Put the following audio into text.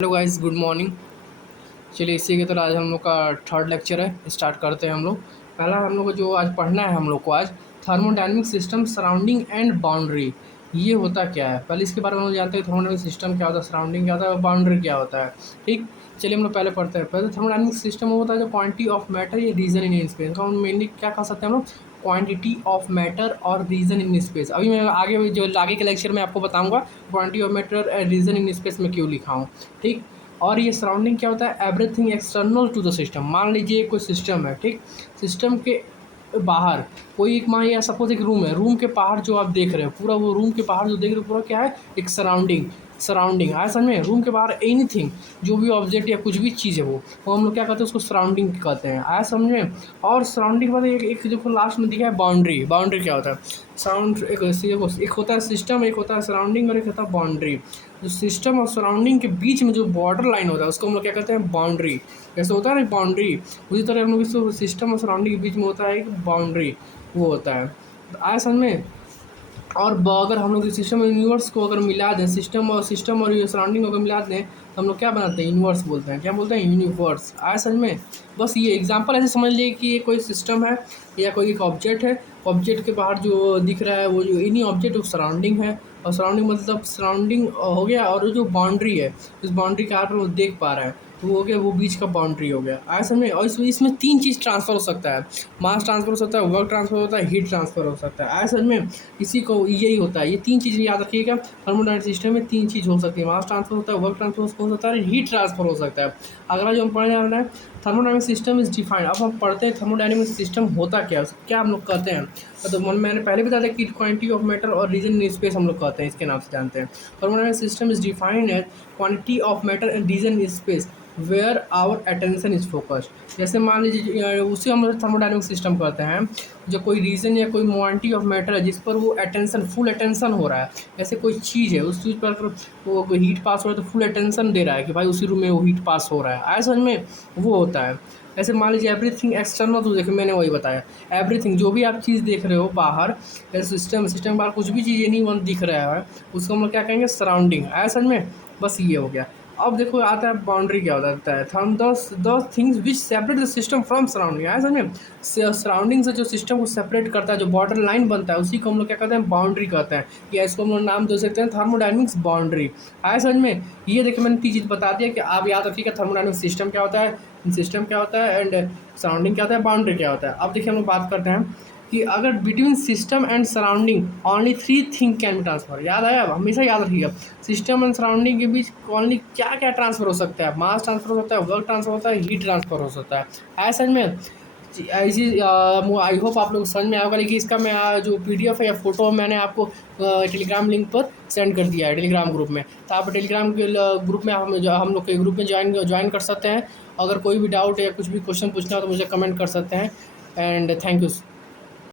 Hello guys, good morning. चलिए, इसी के तरह आज हम लोग का थर्ड लेक्चर है। स्टार्ट करते हैं हम लोग। पहला हम लोग को जो आज पढ़ना है हम लोग को आज thermodynamic system surrounding and boundary. ये होता क्या है, पहले इसके बारे में हम लोग जानते हैं। थर्मोडायनेमिक सिस्टम क्या होता है, सराउंडिंग क्या होता है, बाउंड्री क्या होता है। ठीक, चलिए हम लोग पहले पढ़ते हैं। पहले थर्मोडायनेमिक सिस्टम वो होता है जो क्वांटिटी ऑफ मैटर या रीजन इन स्पेस का हम मेनली क्या कह सकते हैं हम लोग, क्वांटिटी ऑफ मैटर और रीजन इन स्पेस। अभी मैं आगे के लेक्चर में आपको बताऊंगा quantity of matter and region in space में क्यों लिखा हूँ। ठीक, और ये सराउंडिंग क्या होता है, everything external to the system. मान लीजिए कोई सिस्टम है, ठीक, सिस्टम के बाहर कोई एक, मान या सपोज एक रूम है, रूम के बाहर जो आप देख रहे हैं पूरा, वो रूम के बाहर जो देख रहे हो पूरा क्या है, एक सराउंडिंग। सराउंडिंग आया समझ में, रूम के बाहर एनीथिंग, जो भी ऑब्जेक्ट या कुछ भी चीज़ है वो हम लोग क्या कहते हैं, उसको सराउंडिंग कहते हैं। आया समझ में। और सराउंडिंग के बाद एक जो लास्ट में दिखा है बाउंड्री। बाउंड्री क्या होता है, साउंड एक होता है सिस्टम, एक होता है सराउंडिंग और एक होता है बाउंड्री। जो सिस्टम और सराउंडिंग के बीच में जो बॉर्डर लाइन होता है उसको हम लोग क्या कहते हैं, बाउंड्री। जैसे होता है ना बाउंड्री, उसी तरह हम लोग इसको सिस्टम और सराउंडिंग के बीच में होता है एक बाउंड्री, वो होता है। तो आया समझ में। और अगर हम लोग सिस्टम और यूनिवर्स को अगर मिला दें, सिस्टम और सराउंडिंग को अगर मिला दें तो हम लोग क्या बनाते हैं, यूनिवर्स बोलते हैं। क्या बोलते हैं, यूनिवर्स। आया समझ में। बस ये एग्जांपल ऐसे समझ लिए कि ये कोई सिस्टम है या कोई एक ऑब्जेक्ट है। ऑब्जेक्ट के बाहर जो दिख रहा है वो जो इन्हीं ऑब्जेक्ट वो सराउंडिंग है। और सराउंडिंग मतलब सराउंडिंग हो गया, और जो बाउंड्री है इस बाउंड्री के आर वो देख पा रहा है तो वो हो गया, वो बीच का बाउंड्री हो गया। आया समझ में। और इसमें तीन चीज़ ट्रांसफर हो सकता है, मास ट्रांसफर हो सकता है, वर्क ट्रांसफर होता है, हीट ट्रांसफर हो सकता है। आया समझ में। इसी को यही होता है, ये तीन चीज़ें याद रखिएगा। थर्मोडायनेमिक सिस्टम में तीन चीज़ हो सकती है, मास ट्रांसफर होता है, वर्क ट्रांसफर हो सकता है, हीट ट्रांसफर हो सकता है। अगला जो हम पढ़ने जा रहे हैं, थर्मोडायनेमिक सिस्टम इज डिफाइंड। अब हम पढ़ते हैं थर्मोडायनेमिक सिस्टम होता क्या है, क्या हम लोग कहते हैं। तो मैंने पहले बताया था कि क्वांटिटी ऑफ मैटर और रीजन इन स्पेस हम लोग कहते हैं, इसके नाम से जानते हैं। Thermodynamic system is defined as quantity of matter and region in space where our attention is focused. जैसे मान लीजिए उसी हम लोग थर्मोडायनेमिक सिस्टम कहते हैं जो कोई रीजन या कोई क्वांटिटी ऑफ मैटर है जिस पर वो अटेंशन, फुल अटेंशन हो रहा है। जैसे कोई चीज़ है उस चीज़ पर वो हीट पास हो रहा है तो फुल अटेंशन दे रहा है कि भाई उसी रूम में वो हीट पास हो रहा है। आया समझ में, वो होता है। ऐसे मान लीजिए एवरीथिंग एक्सटर्नल, तो देखिए मैंने वही बताया, एवरीथिंग जो भी आप चीज़ देख रहे हो बाहर, जैसे सिस्टम के बाहर कुछ भी चीज़ एनी वन दिख रहा है उसको हम लोग क्या कहेंगे, सराउंडिंग। आया समझ में। बस ये हो गया। अब देखो आता है बाउंड्री क्या होता है, हम the things which separate the system from surrounding. आया समझ में। सराउंडिंग से जो सिस्टम को सेपरेट करता है, जो बॉर्डर लाइन बनता है उसी को हम लोग क्या कहते हैं, बाउंड्री कहते हैं। या इसको हम लोग नाम दे सकते हैं थर्मोडायनेमिक्स बाउंड्री। आया समझ में। ये देखिए मैंने तीन चीज़ बता दिया कि आप याद रखिएगा थर्मोडायनेमिक सिस्टम क्या होता है, सिस्टम क्या होता है, एंड सराउंडिंग क्या होता है, बाउंड्री क्या होता है। अब देखिए हम लोग बात करते हैं कि अगर between system and surrounding only three thing can be transfer. याद आया, अब हमेशा याद रखिएगा सिस्टम एंड सराउंडिंग के बीच ओनली क्या क्या ट्रांसफर हो सकता है, मास ट्रांसफर हो सकता है, वर्क ट्रांसफर होता है, हीट ट्रांसफर हो सकता है। ऐसा में ऐसी आई होप आप लोग समझ में आएगा। लेकिन इसका मैं जो PDF है या फोटो मैंने आपको टेलीग्राम लिंक पर सेंड कर दिया है टेलीग्राम ग्रुप में। तो आप टेलीग्राम के ग्रुप में हम लोग के ग्रुप में ज्वाइन कर सकते हैं। अगर कोई भी डाउट या कुछ भी क्वेश्चन पूछना हो तो मुझे कमेंट कर सकते हैं। And thank you.